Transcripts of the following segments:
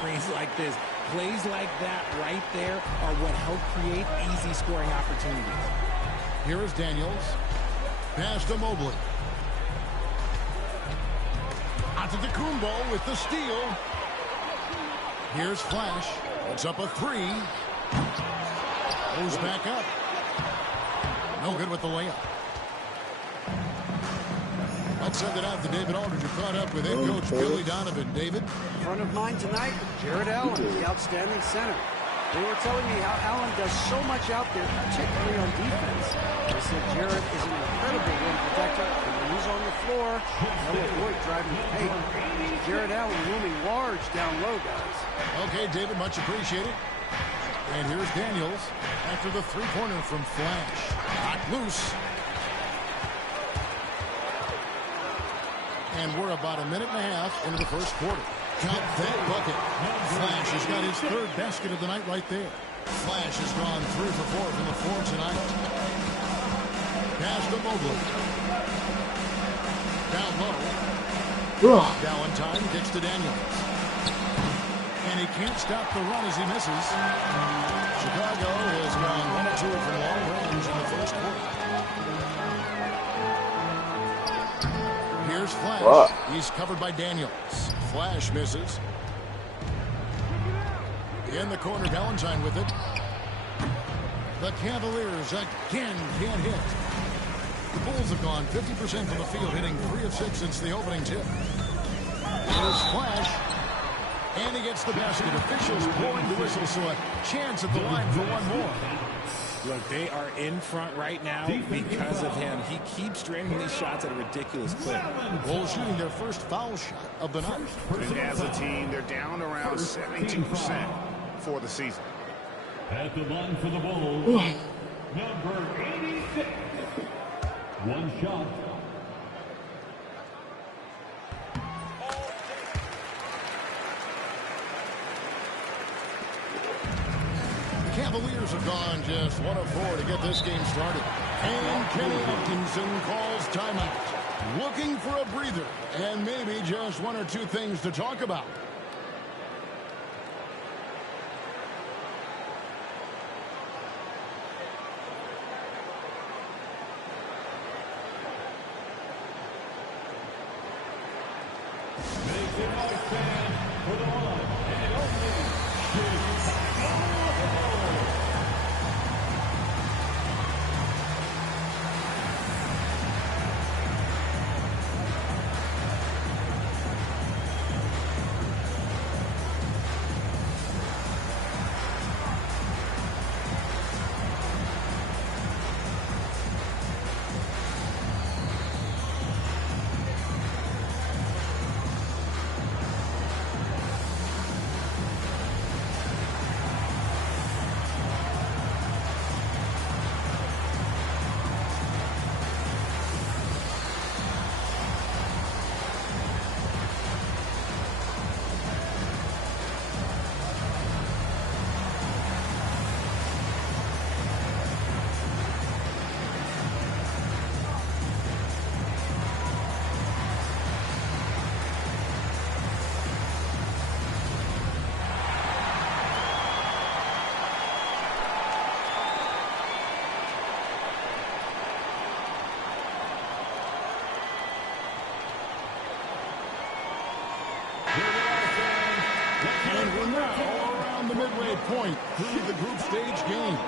screens like this. Plays like that right there are what help create easy scoring opportunities. Here is Daniels. Pass to Mobley. Antetokounmpo with the steal. Here's Flash. It's up a three. Goes back up. No good with the layup. Let's send it out to David Aldridge, who caught up with head coach Billy Donovan. David? Front of mind tonight, Jared Allen, the outstanding center. They were telling me how Allen does so much out there, particularly on defense. They said Jared is an incredible rim protector, and when he's on the floor, they'll avoid driving the paint. Jared Allen looming large down low, guys. Okay, David, much appreciated. And here's Daniels after the three-pointer from Flash. Hot loose. And we're about a minute and a half into the first quarter. Count that bucket. Flash has got his third basket of the night right there. Flash has gone 3 for 4 from the floor tonight. Pass to Mobley. Down low. Valentine kicks to Daniels. And he can't stop the run as he misses. Chicago has gone 1 or 2 from long range in the first quarter. Here's Flash. He's covered by Daniels. Flash misses. In the corner, Valentine with it. The Cavaliers again can't hit. The Bulls have gone 50% from the field, hitting 3 of 6 since the opening tip. Here's Flash. And he gets the basket. Officials blowing the whistle, so a chance at the line for one more. Look, they are in front right now because of him. He keeps draining these shots at a ridiculous clip. Bulls shooting their first foul shot of the night. And as a team, they're down around 72% for the season. At the line for the Bulls, number 86. One shot. Cavaliers have gone just 1 of 4 to get this game started. And Kenny Atkinson calls timeout. Looking for a breather and maybe just 1 or 2 things to talk about. Make it all stand for the one and only And we're now around the midway point through the group stage games.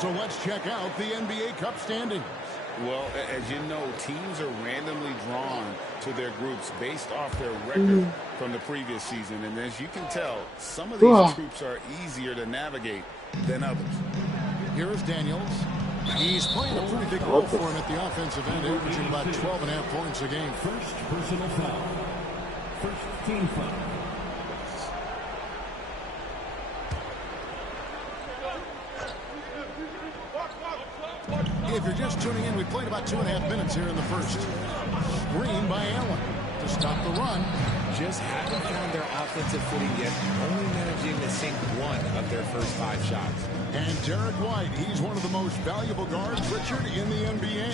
So let's check out the NBA Cup standings. Well, as you know, teams are randomly drawn to their groups based off their record from the previous season. And as you can tell, some of these groups are easier to navigate than others. Here's Daniels. He's playing a pretty big role for him at the offensive end, averaging about 12.5 points a game. First personal foul. First team foul. If you're just tuning in, we played about 2.5 minutes here in the first. Screen by Allen to stop the run. Just haven't found their offensive footing yet, only managing to sink 1 of their first 5 shots. And Derek White, he's one of the most valuable guards, Richard, in the NBA.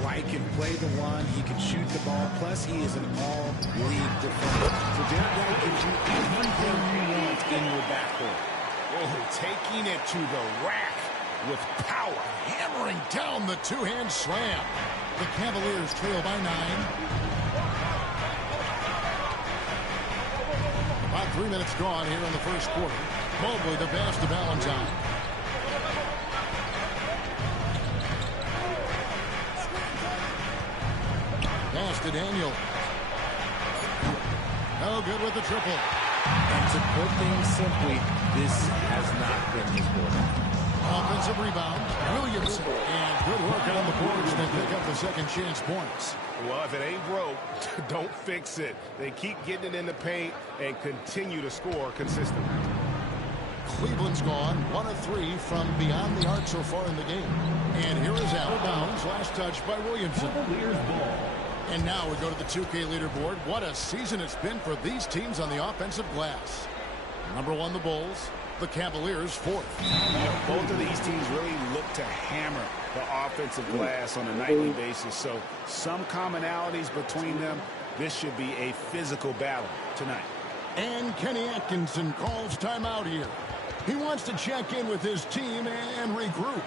White can play the 1, he can shoot the ball, plus he is an all-league defender. So Derek White gives you everything you want backcourt. Oh, taking it to the rack with power. Hammering down the two-hand slam. The Cavaliers trail by 9. About 3 minutes gone here in the first quarter. Mobley the pass to Valentine. Pass to Daniel. No good with the triple. And to put things simply, this has not been his quarter. Offensive rebound. Williamson. And good work on the boards. They pick up the second chance points. Well, if it ain't broke, don't fix it. They keep getting it in the paint and continue to score consistently. Cleveland's gone 1 of 3 from beyond the arc so far in the game. And here is out of bounds. Last touch by Williamson. And now we go to the 2K leaderboard. What a season it's been for these teams on the offensive glass. Number 1, the Bulls. The Cavaliers 4th. Both of these teams really look to hammer the offensive glass on a nightly basis. So some commonalities between them. This should be a physical battle tonight. And Kenny Atkinson calls timeout here. He wants to check in with his team and regroup.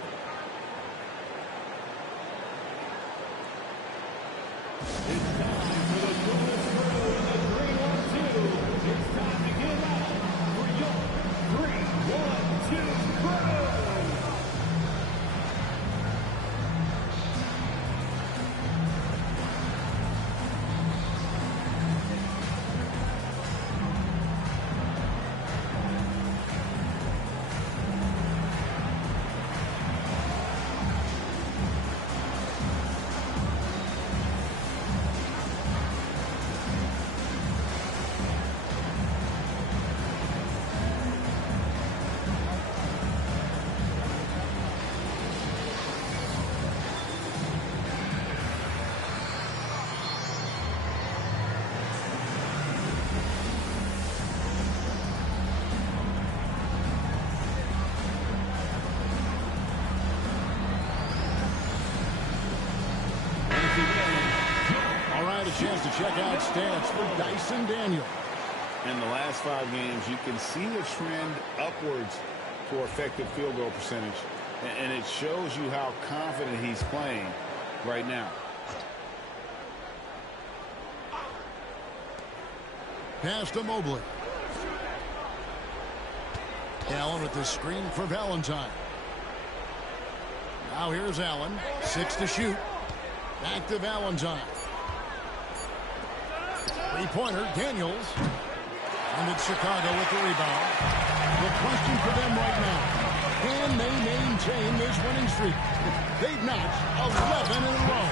Chance to check out stats for Dyson Daniel. In the last 5 games, you can see the trend upwards for effective field goal percentage. And it shows you how confident he's playing right now. Pass to Mobley. Allen with the screen for Valentine. Now here's Allen. 6 to shoot. Back to Valentine. Three-pointer, Daniels. And it's Chicago with the rebound. The question for them right now, can they maintain this winning streak? They've notched 11 in a row.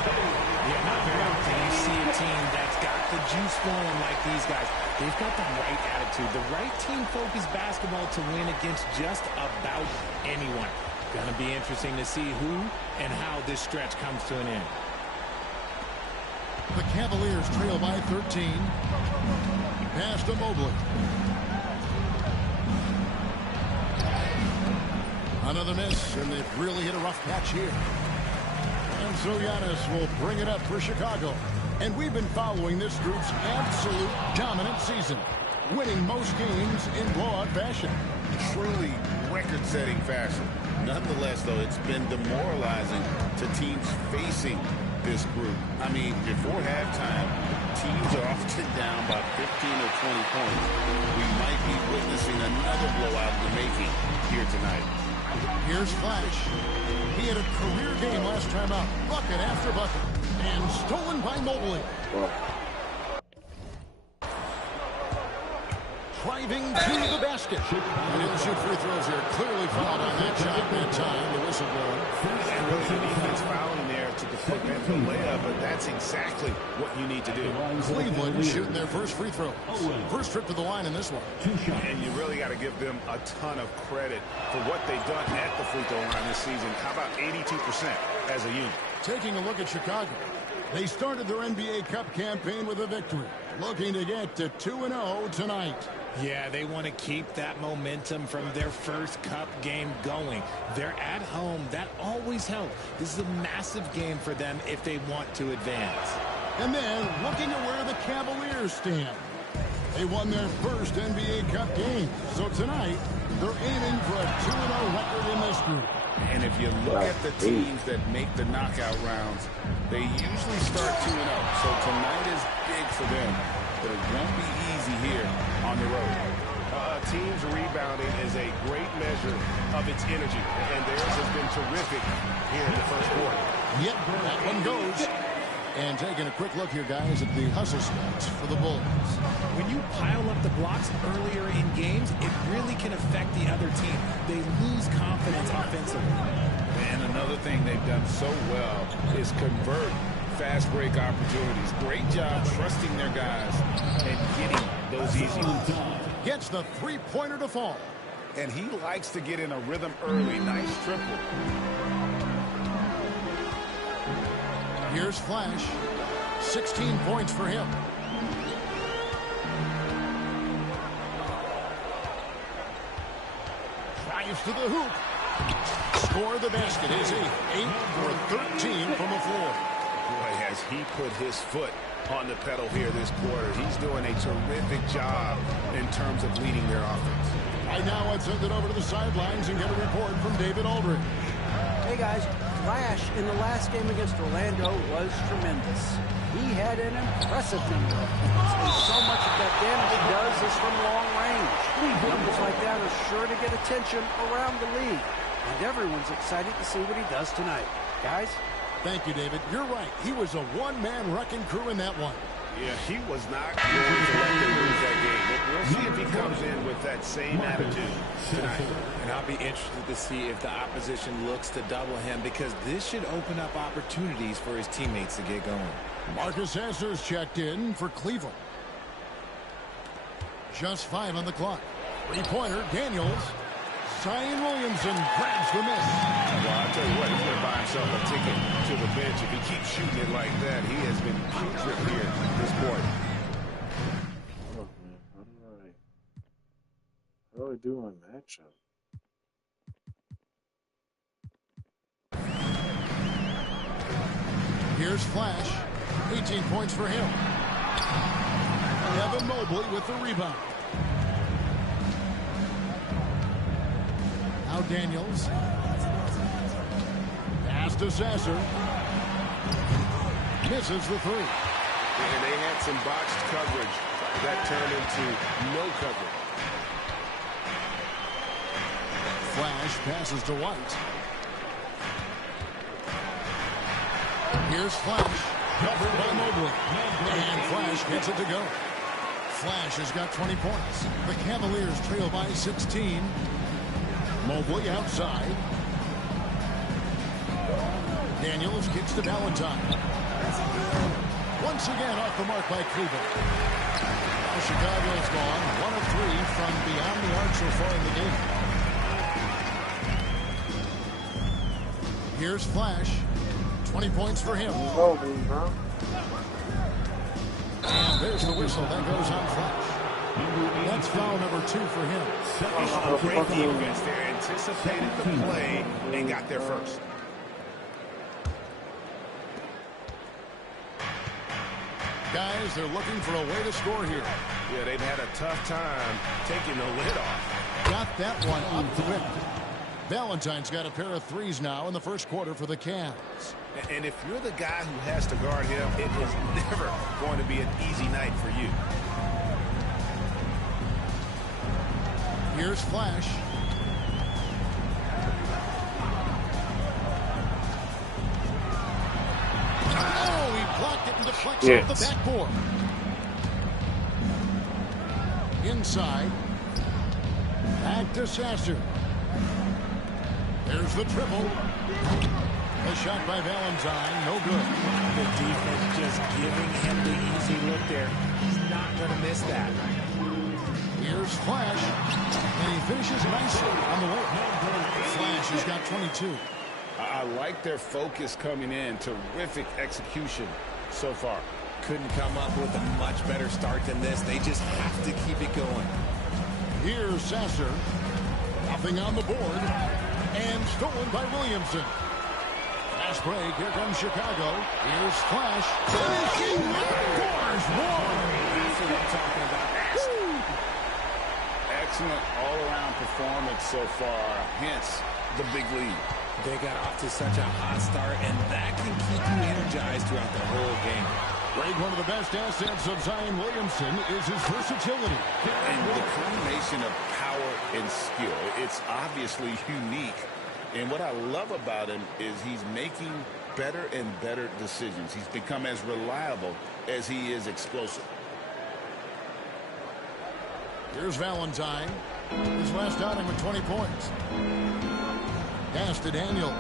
Yeah, not very often you see a team that's got the juice flowing like these guys. They've got the right attitude, the right team-focused basketball to win against just about anyone. Going to be interesting to see who and how this stretch comes to an end. The Cavaliers trail by 13. Pass to Mobley. Another miss, and they've really hit a rough patch here. And so Giannis will bring it up for Chicago. And we've been following this group's absolute dominant season, winning most games in blowout fashion. Truly record-setting fashion. Nonetheless, though, it's been demoralizing to teams facing this group. I mean, before halftime, teams are often down by 15 or 20 points. We might be witnessing another blowout in the making here tonight. Here's Flash. He had a career game last time out. Bucket after bucket. And stolen by Mobley. Driving to the basket. And he'll shoot free throws here. Clearly fouled on that shot that time. The whistle blowing. And really the defense fouling there to prevent the layup, but that's exactly what you need to do. Cleveland shooting their first free throw. First trip to the line in this one. And you really got to give them a ton of credit for what they've done at the free throw line this season. How about 82% as a unit? Taking a look at Chicago. They started their NBA Cup campaign with a victory. Looking to get to 2-0 tonight. Yeah, they want to keep that momentum from their first Cup game going. They're at home. That always helps. This is a massive game for them if they want to advance. And then looking at where the Cavaliers stand. They won their first NBA Cup Cup game. So tonight, they're aiming for a 2-0 record in this group. And if you look at the teams that make the knockout rounds, they usually start 2-0. So tonight is big for them, but it won't be easy here on the road. Team's rebounding is a great measure of its energy, and theirs has been terrific here in the first quarter. Yep, that one goes. And taking a quick look here, guys, at the hustle stats for the Bulls. When you pile up the blocks earlier in games, it really can affect the other team. They lose confidence offensively. And another thing they've done so well is convert fast break opportunities. Great job trusting their guys and getting those easy ones. Gets the three-pointer to fall. And he likes to get in a rhythm early. Nice triple. Here's Flash. 16 points for him. Drives to the hoop. Score the basket. Is he 8 for 13 from the floor? Boy, has he put his foot on the pedal here this quarter. He's doing a terrific job in terms of leading their offense. Right now, I'd send it over to the sidelines and get a report from David Aldridge. Hey, guys, Flash in the last game against Orlando was tremendous. He had an impressive number of points, and so much of that damage he does is from long range. Numbers like that are sure to get attention around the league, and everyone's excited to see what he does tonight. Guys? Thank you, David. You're right. He was a one-man wrecking crew in that one. Yeah, he was not going to let them lose that game. We'll see if he comes in with that same attitude tonight. And I'll be interested to see if the opposition looks to double him, because this should open up opportunities for his teammates to get going. Marcus Sasser's checked in for Cleveland. Just 5 on the clock. Three-pointer, Daniels. Zion Williamson grabs the miss. Well, I'll tell you what, he's going to buy himself a ticket to the bench. If he keeps shooting it like that, he has been putrid here this quarter. Oh, man. How do I do my matchup? Here's Flash. 18 points for him. Evan Mobley with the rebound. Now Daniels. Pass to Sasser. Misses the three. And they had some botched coverage that turned into no coverage. Flash passes to White. Here's Flash. Covered by Mobley. And Flash gets it to go. Flash has got 20 points. The Cavaliers trail by 16. Mobley outside. Daniels kicks to Valentine. Once again off the mark by Cleveland. Now Chicago's gone 1 of 3 from beyond the arc so far in the game. Here's Flash. 20 points for him. And there's the whistle. That goes on Flash. That's foul number 2 for him. Great defense there. Anticipated the play and got there first. Guys, they're looking for a way to score here. Yeah, they've had a tough time taking the lid off. Got that one up quick. Valentine's got a pair of threes now in the first quarter for the Cavs. And if you're the guy who has to guard him, it is never going to be an easy night for you. Here's Flash. Oh, he blocked it and deflects off the backboard. Inside. Back to Sasser. There's the triple. A shot by Valentine, no good. The defense just giving him the easy look there. He's not going to miss that. Here's Flash. And he finishes nicely on the way. Flash has got 22. I like their focus coming in. Terrific execution so far. Couldn't come up with a much better start than this. They just have to keep it going. Here's Sasser. Nothing on the board. And stolen by Williamson. Fast break. Here comes Chicago. Here's Flash. Finishing scores one. That's what I'm talking about. excellent all-around performance so far, hence the big lead. They got off to such a hot start, and that can keep you energized throughout the whole game. Greg, one of the best assets of Zion Williamson is his versatility. And the combination of power and skill, it's obviously unique. And what I love about him is he's making better and better decisions. He's become as reliable as he is explosive. Here's Valentine. His last outing with 20 points. Pass to Daniels.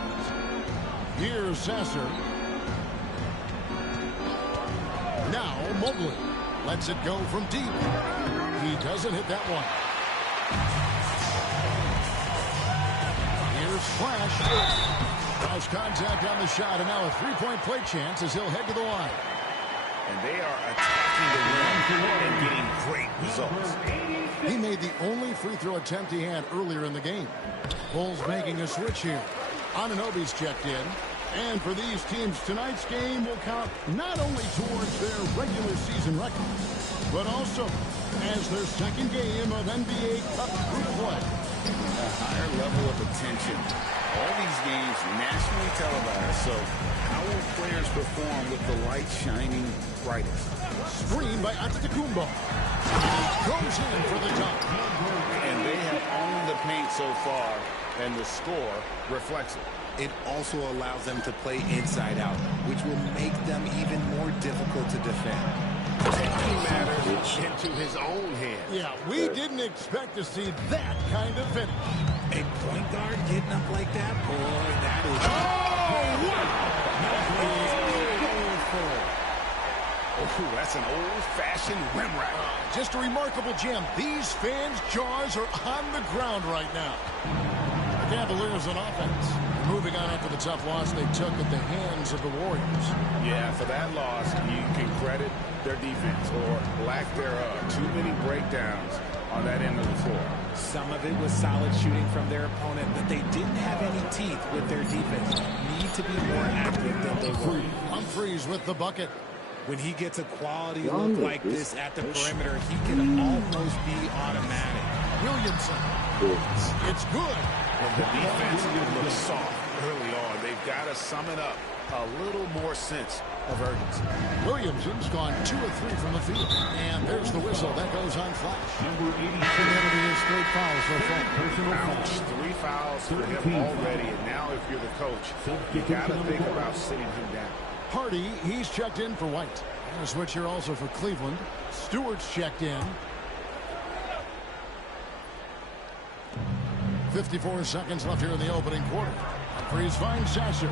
Here's Sasser. Now Mobley lets it go from deep. He doesn't hit that one. Here's Flash. Cross contact on the shot, and now a three-point play chance as he'll head to the line. And they are attacking the rim and getting great results. He made the only free throw attempt he had earlier in the game. Bulls making a switch here. Anunoby's checked in. And for these teams, tonight's game will count not only towards their regular season records, but also as their second game of NBA Cup group play. A higher level of attention. All these games nationally televised, so how will players perform with the light shining brightest? Screen by Antetokounmpo. He goes in for the dunk. And they have owned the paint so far, and the score reflects it. It also allows them to play inside out, which will make them even more difficult to defend. Taking matters into his own hands. Yeah, we didn't expect to see that kind of finish. A point guard getting up like that, boy, that is... Oh, that's an old-fashioned rim rack. Just a remarkable gem. These fans' jaws are on the ground right now. The Cavaliers on offense. Moving on after the tough loss they took at the hands of the Warriors. Yeah, for that loss, you can credit their defense or lack thereof. Too many breakdowns on that end of the floor. Some of it was solid shooting from their opponent, but they didn't have any teeth with their defense. Need to be more active than they were. Humphreys with the bucket. When he gets a quality look like this at the perimeter, he can almost be automatic. Williamson. It's good. And the defense looks soft early on. They've got to sum it up. A little more sense of urgency. Williamson's gone 2 of 3 from the field. And there's the whistle. That goes on Flash. Number 86. That'll be his third foul so far. Ouch. 3 fouls for him already. And now if you're the coach, you got to think about sitting him down. Hardy, he's checked in for White. And a switch here also for Cleveland. Stewart's checked in. 54 seconds left here in the opening quarter. Humphreys finds Sasser.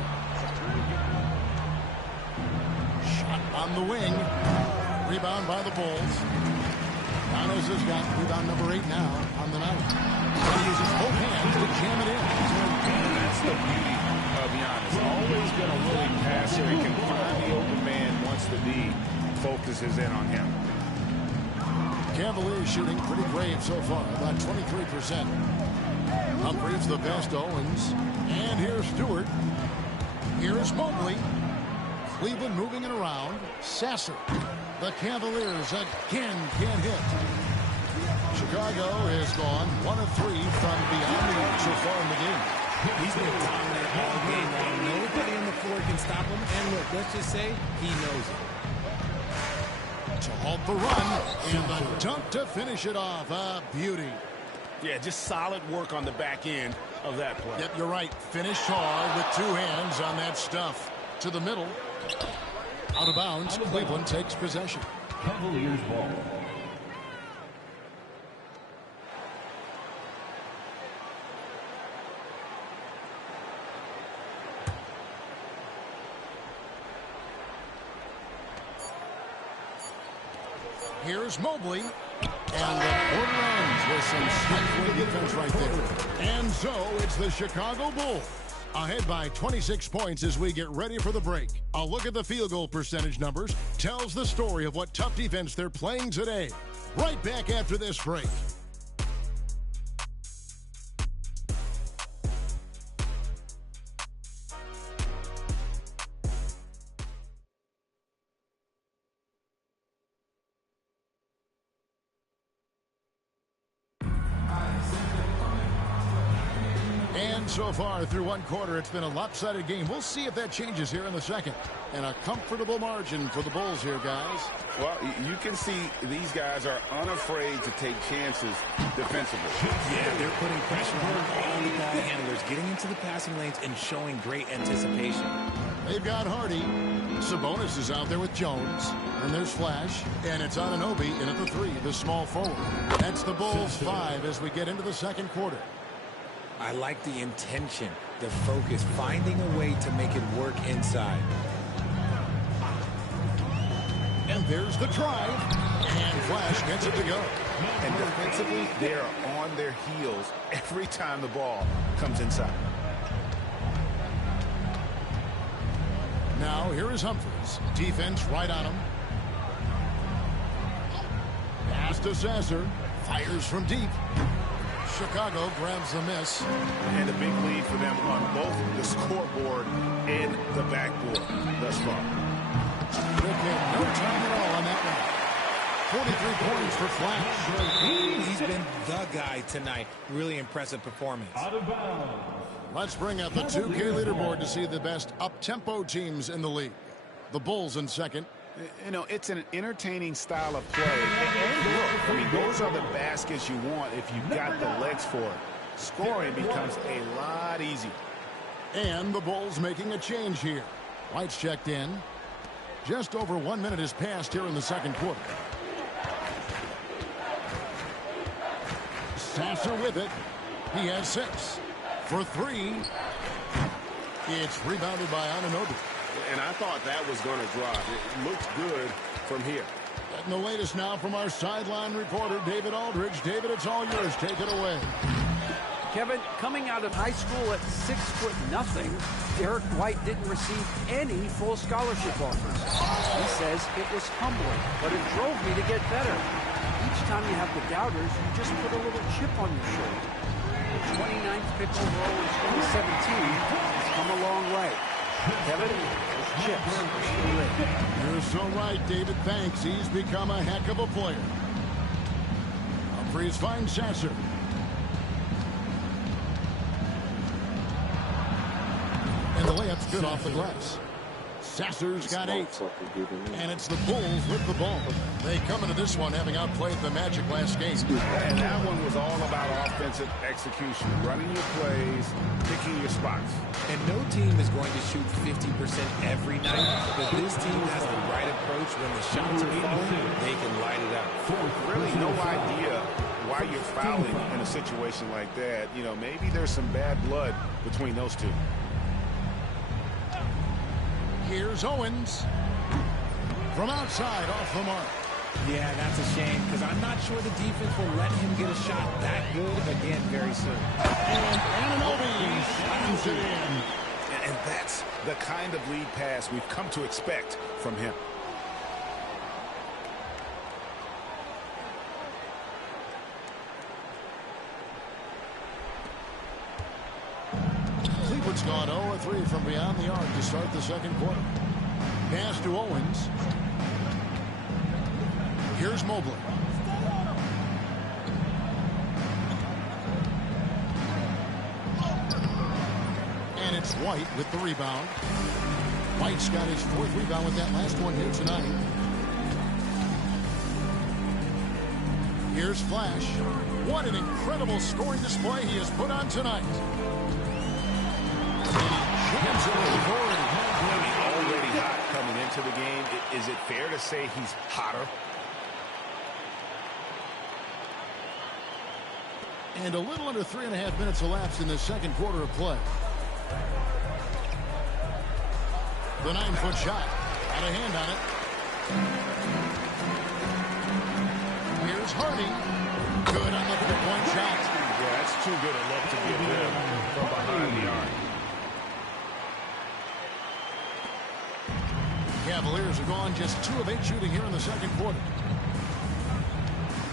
Shot on the wing. Rebound by the Bulls. Giannis has got rebound number 8 now on the night. He uses both hands to jam it in. And that's the beauty of Giannis. Always been a willing passer. He can find the open man once the D focuses in on him. Cavaliers shooting pretty brave so far, about 23%. Humphreys the best, Owens. And here's Stewart. Here's Mobley. Cleveland moving it around. Sasser. The Cavaliers again can't hit. Chicago has gone 1 of 3 from beyond the arc so far in the game. He's been dominant all game long. Nobody on the floor can stop him. And look, let's just say he knows it. To halt the run. And the dunk to finish it off. A beauty. Yeah, just solid work on the back end of that play. Yep, you're right. Finish hard with 2 hands on that stuff. To the middle. Out of bounds. Cleveland takes possession. Cavaliers ball. Here's Mobley. And the quarter ends with some stifling defense right there. And so it's the Chicago Bulls ahead by 26 points as we get ready for the break. A look at the field goal percentage numbers tells the story of what tough defense they're playing today. Right back after this break. And so far through one quarter, it's been a lopsided game. We'll see if that changes here in the second. And a comfortable margin for the Bulls here, guys. Well, you can see these guys are unafraid to take chances defensively. Yeah, they're putting pressure on all the ball handlers, getting into the passing lanes and showing great anticipation. They've got Hardy. Sabonis is out there with Jones. And there's Flash. And it's Anunoby in at the 3, the small forward. That's the Bulls 5 as we get into the second quarter. I like the intention, the focus, finding a way to make it work inside. And there's the drive. And Flash gets it to go. And defensively, they are on their heels every time the ball comes inside. Now here is Humphries. Defense right on him. Pass to Sasser. Fires from deep. Chicago grabs the miss. And a big lead for them on both the scoreboard and the backboard thus far. No time at all on that one. 43 points for Flash. He's been the guy tonight. Really impressive performance. Out of bounds. Let's bring up the 2K leaderboard to see the best up-tempo teams in the league. The Bulls in second. You know, it's an entertaining style of play. And look, I mean, those are the baskets you want if you've got the legs for it. Scoring becomes a lot easier. And the Bulls making a change here. White's checked in. Just over 1 minute has passed here in the second quarter. Sasser with it. He has 6. For 3. It's rebounded by Anunoby. And I thought that was going to drop. It looks good from here. And the latest now from our sideline reporter, David Aldridge. David, it's all yours. Take it away. Kevin, coming out of high school at 6'0", Derek White didn't receive any full scholarship offers. He says it was humbling, but it drove me to get better. Each time you have the doubters, you just put a little chip on your shoulder. The 29th pick overall in 2017 has come a long way. Kevin, those chips are still in. You're so right, David. Thanks. He's become a heck of a player. Humphries finds Sasser. And the layup's good off the glass. Sasser's got 8. And it's the Bulls with the ball. They come into this one having outplayed the Magic last game. And that one was all about offensive execution, running your plays, picking your spots. And no team is going to shoot 50% every night, but this team has the right approach. When the shots are falling, they can light it up. Really no idea why you're fouling in a situation like that. You know, maybe there's some bad blood between those two. Here's Owens. From outside, off the mark. Yeah, that's a shame, because I'm not sure the defense will let him get a shot that good again very soon. And Anunoby slams it in. And that's the kind of lead pass we've come to expect from him. Cleveland's gone 0-3 from beyond the arc to start the second quarter. Pass to Owens. Here's Mobley. And it's White with the rebound. White's got his 4th rebound with that last one here tonight. Here's Flash. What an incredible scoring display he has put on tonight. Jams it with authority. I mean, already hot coming into the game. Is it fair to say he's hotter? And a little under 3.5 minutes elapsed in the second quarter of play. The 9-foot shot. Got a hand on it. Here's Hardy. Good on the 3-point shot. Yeah, that's too good a look to give him from behind the arc. Cavaliers are gone just 2 of 8 shooting here in the second quarter.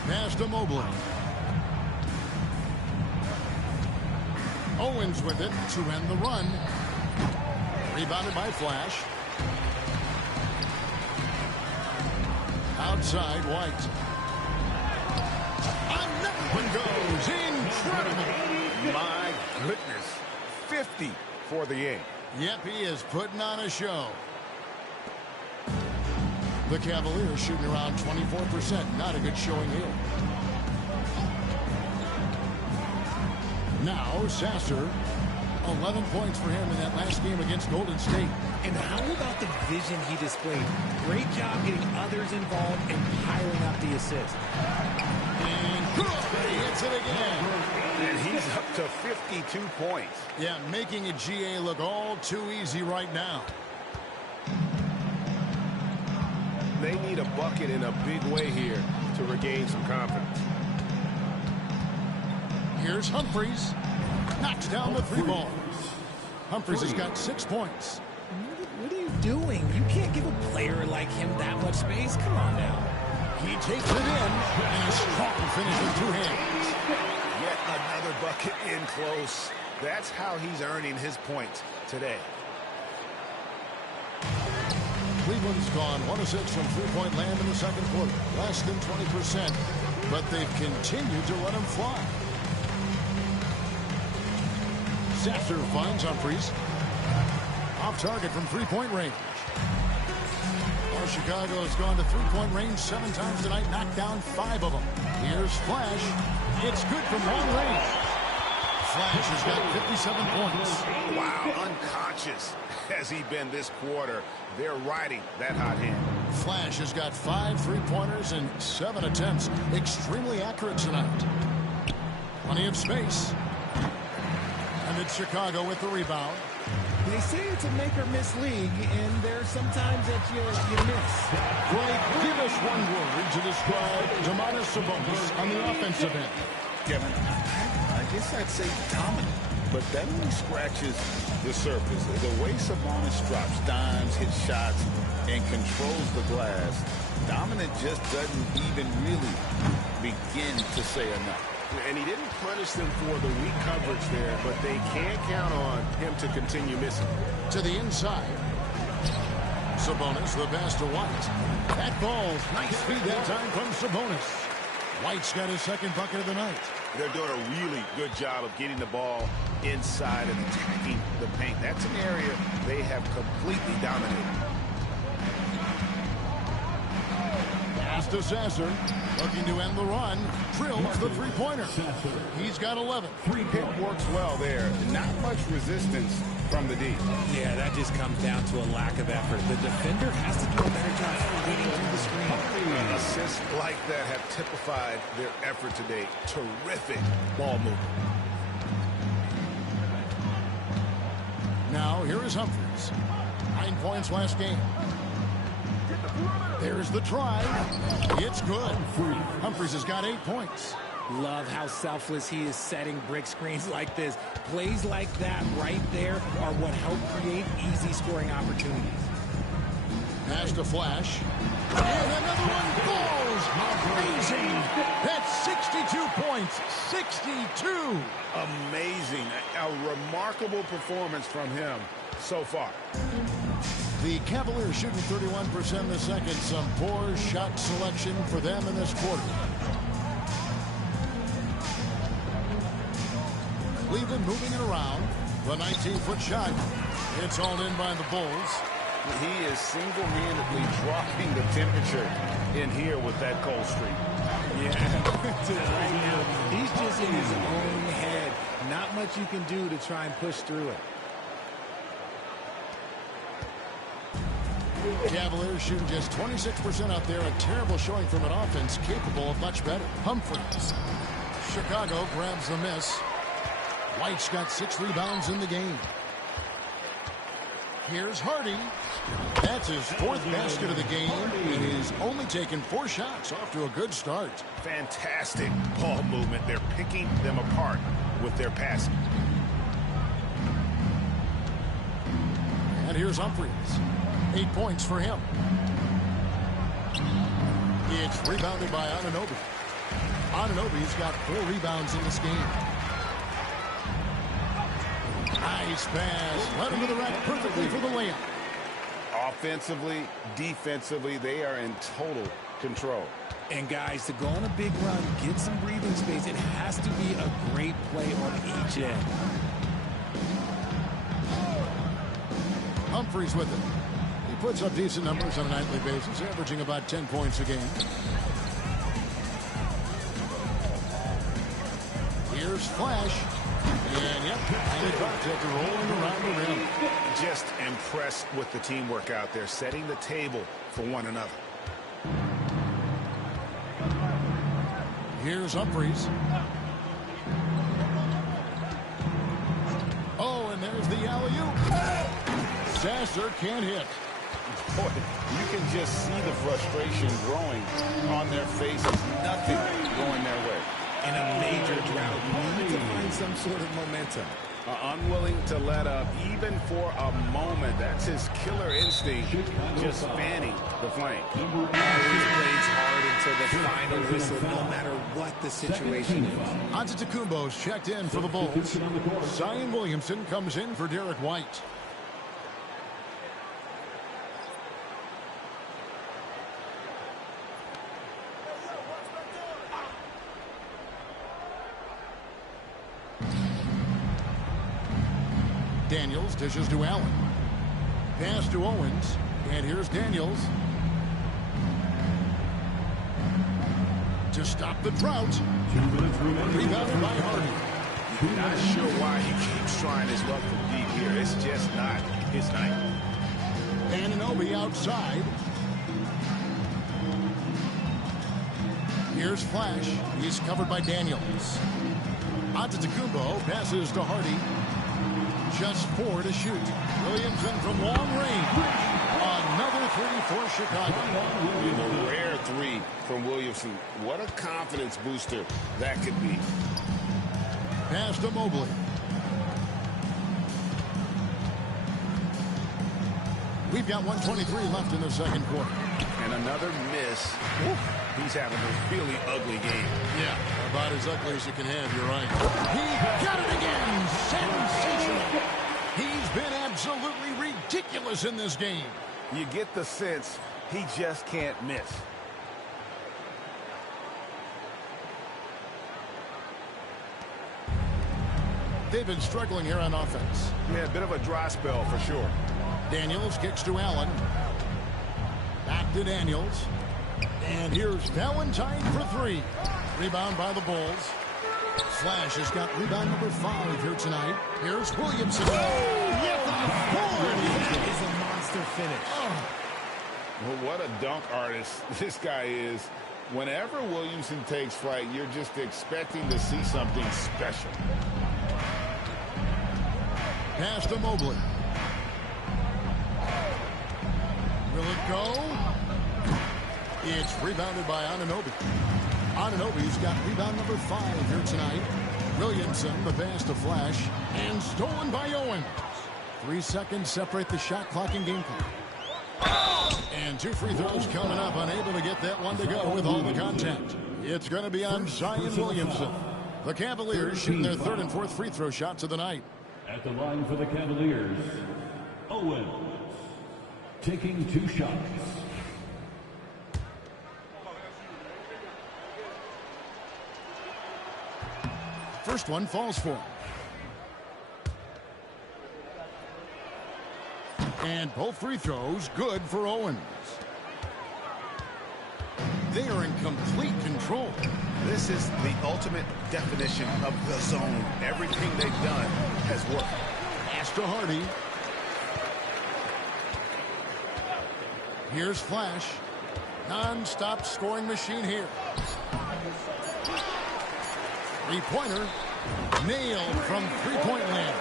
Pass to Mobley. Owens with it to end the run. Rebounded by Flash. Outside, White. Another one goes. Incredible. My goodness. 50 for the game. Yep, he is putting on a show. The Cavaliers shooting around 24%. Not a good showing here. Now, Sasser. 11 points for him in that last game against Golden State. And how about the vision he displayed? Great job getting others involved and piling up the assist. And good! He hits it again. And he's up to 52 points. Yeah, making a GA look all too easy right now. They need a bucket in a big way here to regain some confidence. Here's Humphries. Knocks down the three ball. Humphries has got 6 points. What are you doing? You can't give a player like him that much space. Come on now. He takes it in. And a strong finish with 2 hands. Yet another bucket in close. That's how he's earning his points today. Cleveland's gone 1 of 6 from three-point land in the second quarter. Less than 20%. But they've continued to let him fly. Sasser finds Humphries. Off target from three-point range. Well, Chicago has gone to three-point range 7 times tonight, knocked down 5 of them. Here's Flash. It's good from long range. Flash has got 57 points. Wow, unconscious has he been this quarter. They're riding that hot hand. Flash has got 5 three-pointers and 7 attempts. Extremely accurate tonight. Plenty of space. And it's Chicago with the rebound. They say it's a make-or-miss league, and there's sometimes that you miss. Blake, give us one word to describe Domantas Sabonis on the offensive end. Kevin, I guess I'd say dominant, but that only scratches the surface. The way Sabonis drops dimes, hits shots, and controls the glass, dominant just doesn't even really begin to say enough. And he didn't punish them for the weak coverage there, but they can't count on him to continue missing. To the inside. Sabonis, the pass to White. That ball, nice feed that time from Sabonis. White's got his second bucket of the night. They're doing a really good job of getting the ball inside and attacking the paint. That's an area they have completely dominated. Pass to Sasser, looking to end the run. Drills the three-pointer. He's got 11. It works well there. Not much resistance from the D. Yeah, that just comes down to a lack of effort. The defender has to do a better job getting through the screen. Assists like that have typified their effort today. Terrific ball movement. Now, here is Humphries. 9 points last game. There's the try. It's good. Humphries has got 8 points. Love how selfless he is setting brick screens like this. Plays like that right there are what help create easy scoring opportunities. Pass to Flash. And another one falls. Amazing. That's 62 points. 62. Amazing. A remarkable performance from him so far. The Cavaliers shooting 31% in the second. Some poor shot selection for them in this quarter. Cleveland moving it around. The 19-foot shot. It's hauled in by the Bulls. He is single-handedly dropping the temperature in here with that cold streak. Yeah, right now, he's just in his own head. Not much you can do to try and push through it. Cavaliers shooting just 26% out there. A terrible showing from an offense capable of much better. Humphries. Chicago grabs the miss. White's got 6 rebounds in the game. Here's Hardy. That's his 4th basket of the game, and he's only taken 4 shots. Off to a good start. Fantastic ball movement. They're picking them apart with their passing. And here's Humphries. 8 points for him. It's rebounded by Anunoby. Anunoby's got 4 rebounds in this game. Nice pass. Led him to the rack perfectly for the layup. Offensively, defensively, they are in total control. And guys, to go on a big run, get some breathing space, it has to be a great play on each end. Humphries with it. He puts up decent numbers on a nightly basis, averaging about 10 points a game. Here's Flash. And, yep, and he dropped after rolling around the rim. Just impressed with the teamwork out there, setting the table for one another. Here's Humphries. Oh, and there's the alley-oop. Sasser can't hit. Boy, you can just see the frustration growing on their faces. Nothing going their way. In a major drought, you need to find some sort of momentum. Unwilling to let up even for a moment. That's his killer instinct, just fanning the flame. Always plays hard until the final whistle, no matter what the situation is. Antetokounmpo's checked in for the Bulls. Zion Williamson comes in for Derek White. Daniels dishes to Allen. Pass to Owens. And here's Daniels. To stop the drought. Rebounded by Hardy. Not sure why he keeps trying his luck from deep here. It's just not his night. Anunoby outside. Here's Flash. He's covered by Daniels. Antetokounmpo passes to Hardy. Just 4 to shoot. Williamson from long range. Another 3 for Chicago. And a rare 3 from Williamson. What a confidence booster that could be. Pass to Mobley. We've got 1:23 left in the second quarter. And another miss. He's having a really ugly game. Yeah, about as ugly as you can have, you're right. He got it again! Sensational! He's been absolutely ridiculous in this game. You get the sense he just can't miss. They've been struggling here on offense. Yeah, a bit of a dry spell for sure. Daniels kicks to Allen. Back to Daniels. And here's Valentine for 3. Rebound by the Bulls. Flash has got rebound number 5 here tonight. Here's Williamson. Oh, with authority. That is a monster finish. Oh. Well, what a dunk artist this guy is. Whenever Williamson takes flight, you're just expecting to see something special. Pass to Mobley. Will it go? It's rebounded by Anunoby. Anunoby's got rebound number 5 here tonight. Williamson, the pass to Flash, and stolen by Owens. 3 seconds separate the shot clock and game clock. And 2 free throws coming up, unable to get that one to go with all the contact. It's going to be on Zion Williamson. The Cavaliers shooting their 3rd and 4th free throw shots of the night. At the line for the Cavaliers, Owens, taking 2 shots. First one falls for him. And both free throws good for Owens. They are in complete control. This is the ultimate definition of the zone. Everything they've done has worked. Pass to Hardy. Here's Flash. Non-stop scoring machine here. Three-pointer. Nailed from three-point land.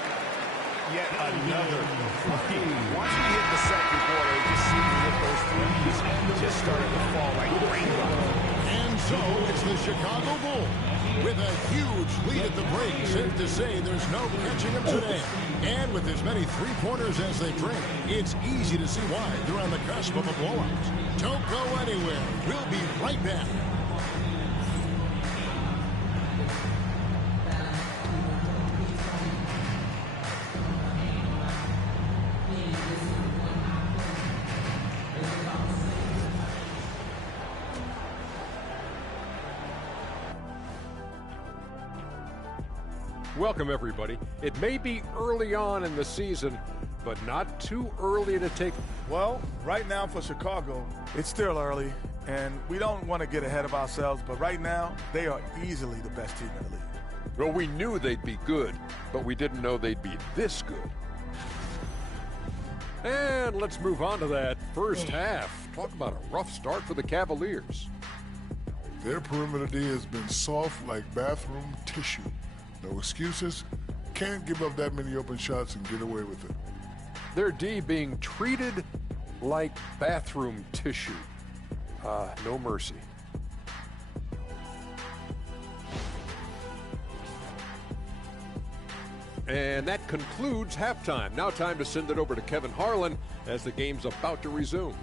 Yet another. Once we hit the second quarter, it just seems as if those threes just started to fall like raindrops. And so it's the Chicago Bulls with a huge lead at the break. Safe to say there's no catching them today. And with as many three-pointers as they drink, it's easy to see why they're on the cusp of a blowout. Don't go anywhere. We'll be right back. Welcome, everybody. It may be early on in the season, but not too early to take. Well, right now for Chicago, it's still early, and we don't want to get ahead of ourselves, but right now, they are easily the best team in the league. Well, we knew they'd be good, but we didn't know they'd be this good. And let's move on to that first half. Talk about a rough start for the Cavaliers. Their perimeter D has been soft like bathroom tissue. No excuses. Can't give up that many open shots and get away with it. Their D being treated like bathroom tissue. No mercy. And that concludes halftime. Now time to send it over to Kevin Harlan as the game's about to resume.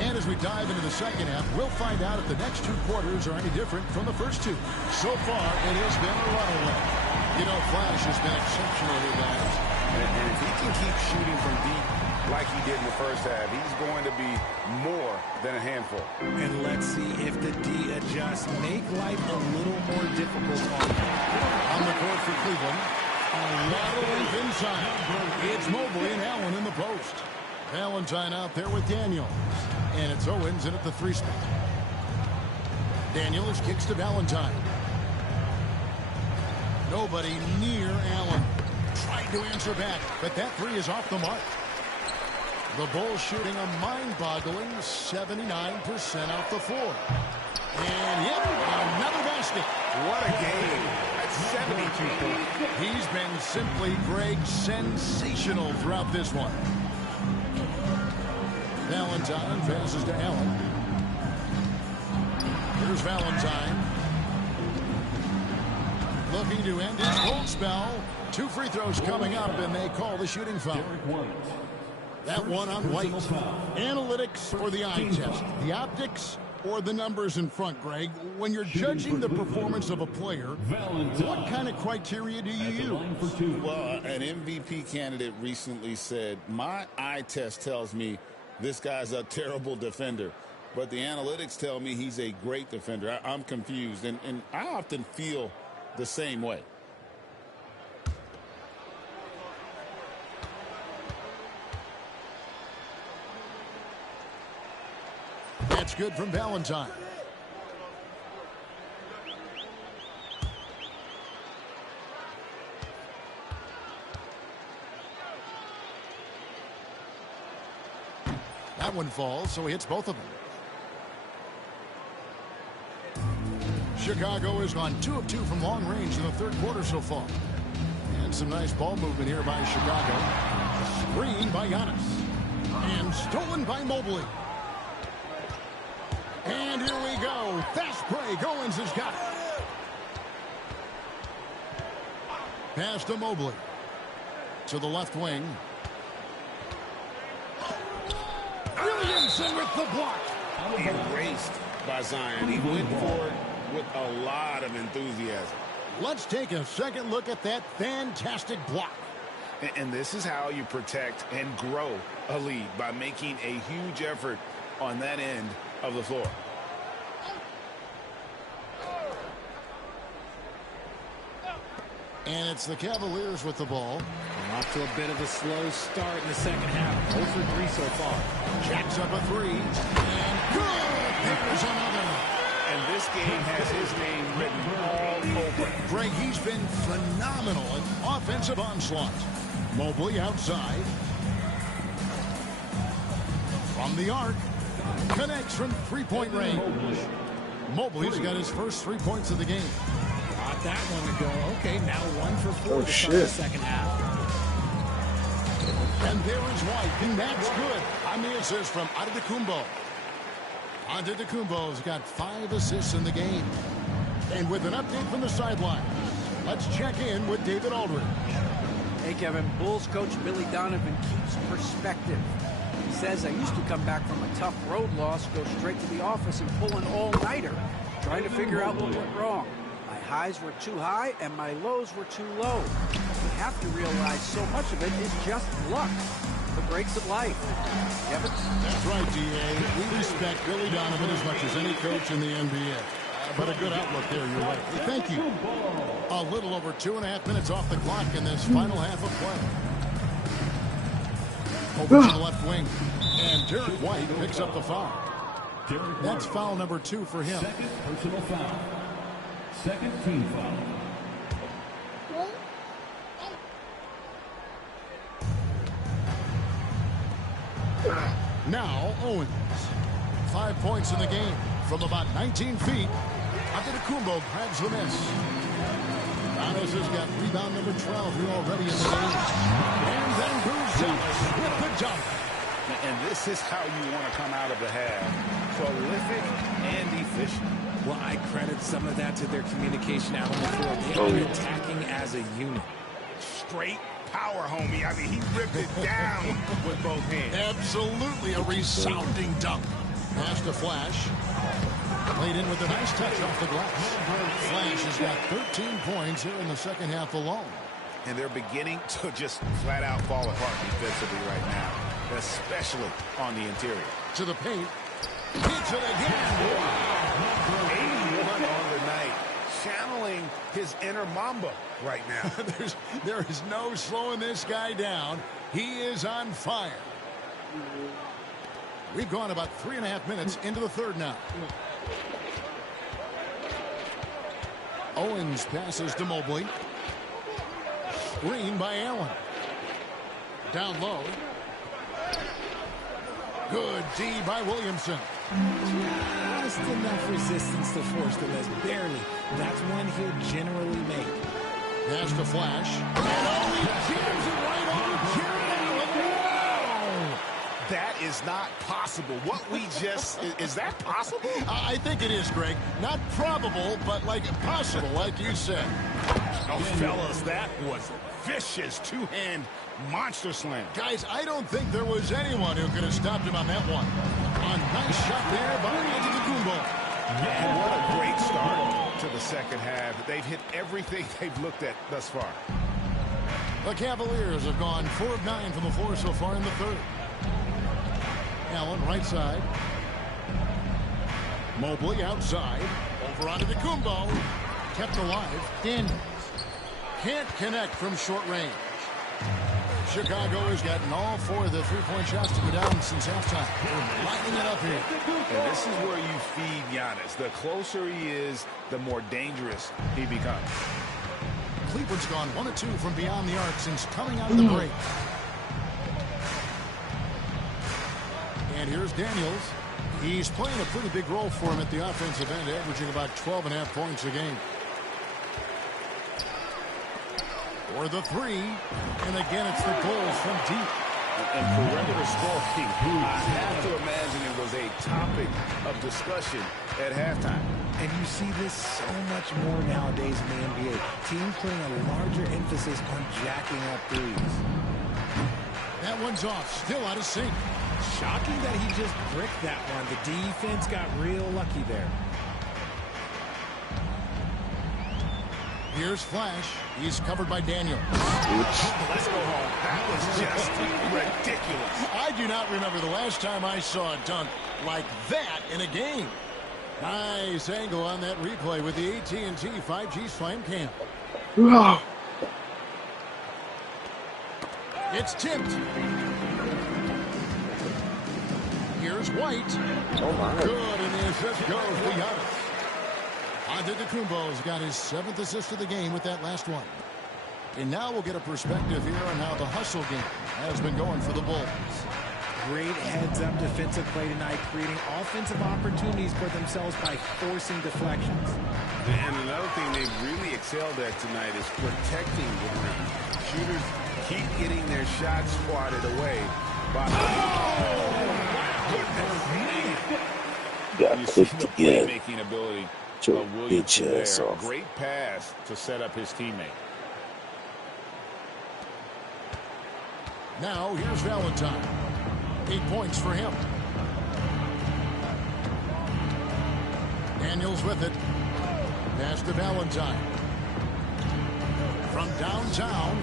And as we dive into the second half, we'll find out if the next two quarters are any different from the first two. So far, it has been a runaway. You know, Flash has been exceptional here, guys. And if he can keep shooting from deep like he did in the first half, he's going to be more than a handful. And let's see if the D adjusts, make life a little more difficult on him. On the court for Cleveland. A lot of length inside. It's Mobley and Allen in the post. Valentine out there with Daniels. And it's Owens in at the 3 spot. Daniels kicks to Valentine. Nobody near Allen. Trying to answer back, but that 3 is off the mark. The Bulls shooting a mind-boggling 79% off the floor. And yep, another basket. What a game. That's 72 points. He's been simply, Greg, sensational throughout this one. Valentine passes to Allen. Here's Valentine. Looking to end his cold spell. 2 free throws coming up, and they call the shooting foul. That one on White. Analytics or the eye test? The optics or the numbers in front, Greg? When you're judging the performance of a player, what kind of criteria do you use? Well, an MVP candidate recently said, my eye test tells me this guy's a terrible defender, but the analytics tell me he's a great defender. I'm confused, and I often feel the same way. That's good from Valentine. That one falls, so he hits both of them. Chicago has gone 2 of 2 from long range in the third quarter so far. And some nice ball movement here by Chicago. Screen by Giannis. And stolen by Mobley. And here we go. Fast break. Owens has got it. Pass to Mobley. To the left wing. Williamson with the block. Erased by Zion. He went for it with a lot of enthusiasm. Let's take a second look at that fantastic block. And this is how you protect and grow a lead, by making a huge effort on that end of the floor. And it's the Cavaliers with the ball. We're off to a bit of a slow start in the second half. 0 for 3 so far. Jacks up a 3. And good! There's another. And this game has his name written all over it. Greg, he's been phenomenal in offensive onslaught. Mobley outside. From the arc. Connects from 3-point range. Mobley's got his first 3 points of the game. Got that one to go. Okay, now 1 for 4 to start the second half. And there is White, and that's good. On the assist from Antetokounmpo. Antetokounmpo's got 5 assists in the game. And with an update from the sideline, let's check in with David Aldridge. Hey, Kevin, Bulls coach Billy Donovan keeps perspective. He says, I used to come back from a tough road loss, go straight to the office and pull an all-nighter, trying to figure out what went wrong. My highs were too high and my lows were too low. You have to realize so much of it is just luck. the breaks of life. Kevin? That's right, D.A. We respect Billy Donovan as much as any coach in the NBA. But a good outlook there, you're right. Thank you. A little over 2.5 minutes off the clock in this final half of play. Over to the left wing. And Derek White picks up the foul. That's foul number 2 for him. Second personal foul. Second team foul. Now Owens. 5 points in the game from about 19 feet. Antetokounmpo grabs the miss. Giannis has got rebound number 12 here already in the game. And then Gonzalez with the jump. And this is how you want to come out of the half. Prolific and efficient. Well, I credit some of that to their communication out on the floor. They are attacking as a unit. Straight power, homie. I mean, he ripped it down with both hands. Absolutely a resounding dunk. Pass to Flash. Played in with a nice touch off the glass. Flash has got 13 points here in the second half alone. And they're beginning to just flat out fall apart defensively right now, especially on the interior. To the paint. Hits it again. Wow. 81 on the night. Channeling his inner Mamba right now. There is no slowing this guy down. He is on fire. We've gone about 3.5 minutes into the third now. Owens passes to Mobley. Screen by Allen. Down low. Good D by Williamson. Just enough resistance to force the miss. Barely. That's one he'll generally make. Pass to Flash. And he jams it right over Jared Allen. Wow! That is not possible. What we just... is that possible? I think it is, Greg. Not probable, but like possible, like you said. Oh, fellas, that was vicious two-hand monster slam. Guys, I don't think there was anyone who could have stopped him on that one. A nice shot there by Antetokounmpo. And what a great start to the second half. They've hit everything they've looked at thus far. The Cavaliers have gone 4 of 9 from the floor so far in the third. Allen right side. Mobley outside. Over onto Antetokounmpo. Kept alive. Daniels. Can't connect from short range. Chicago has gotten all 4 of the three-point shots to go down since halftime. They're lighting it up here. And this is where you feed Giannis. The closer he is, the more dangerous he becomes. Cleveland's gone 1 of 2 from beyond the arc since coming out of the break. And here's Daniels. He's playing a pretty big role for him at the offensive end, averaging about 12.5 points a game. For the 3, and again it's the Bulls from deep. And for regular scoring, I have to imagine it was a topic of discussion at halftime. And you see this so much more nowadays in the NBA. Teams putting a larger emphasis on jacking up threes. That one's off, still out of sync. Shocking that he just bricked that one. The defense got real lucky there. Here's Flash. He's covered by Daniel. Let's go home. That was just ridiculous. I do not remember the last time I saw a dunk like that in a game. Nice angle on that replay with the AT&T 5G Slam Cam. It's tipped. Here's White. Oh, my. Good, and the assist goes to Giannis. Antetokounmpo's got his 7th assist of the game with that last one. And now we'll get a perspective here on how the hustle game has been going for the Bulls. Great heads-up defensive play tonight, creating offensive opportunities for themselves by forcing deflections. And another thing they've really excelled at tonight is protecting the rim. Shooters keep getting their shots swatted away by... Got clipped again. Playmaking ability Your of Williams bitch ass there. off. Great pass to set up his teammate. Now here's Valentine. 8 points for him. Daniels with it. Pass to Valentine. From downtown,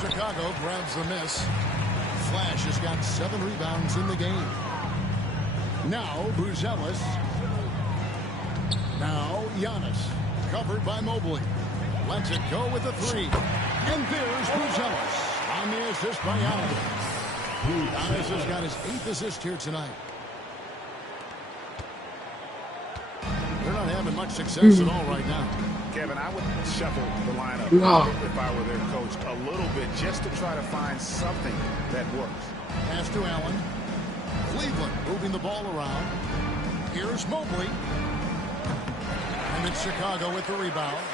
Chicago grabs the miss. Flash has got 7 rebounds in the game. Now Buzelis. Now Giannis. Covered by Mobley. Lets it go with the 3. And there's Buzelis on the assist by Giannis. Giannis has got his 8th assist here tonight. They're not having much success at all right now. Kevin, I would shuffle the lineup if I were their coach a little bit just to try to find something that works. Pass to Allen. Cleveland moving the ball around. Here's Mobley. And it's Chicago with the rebound.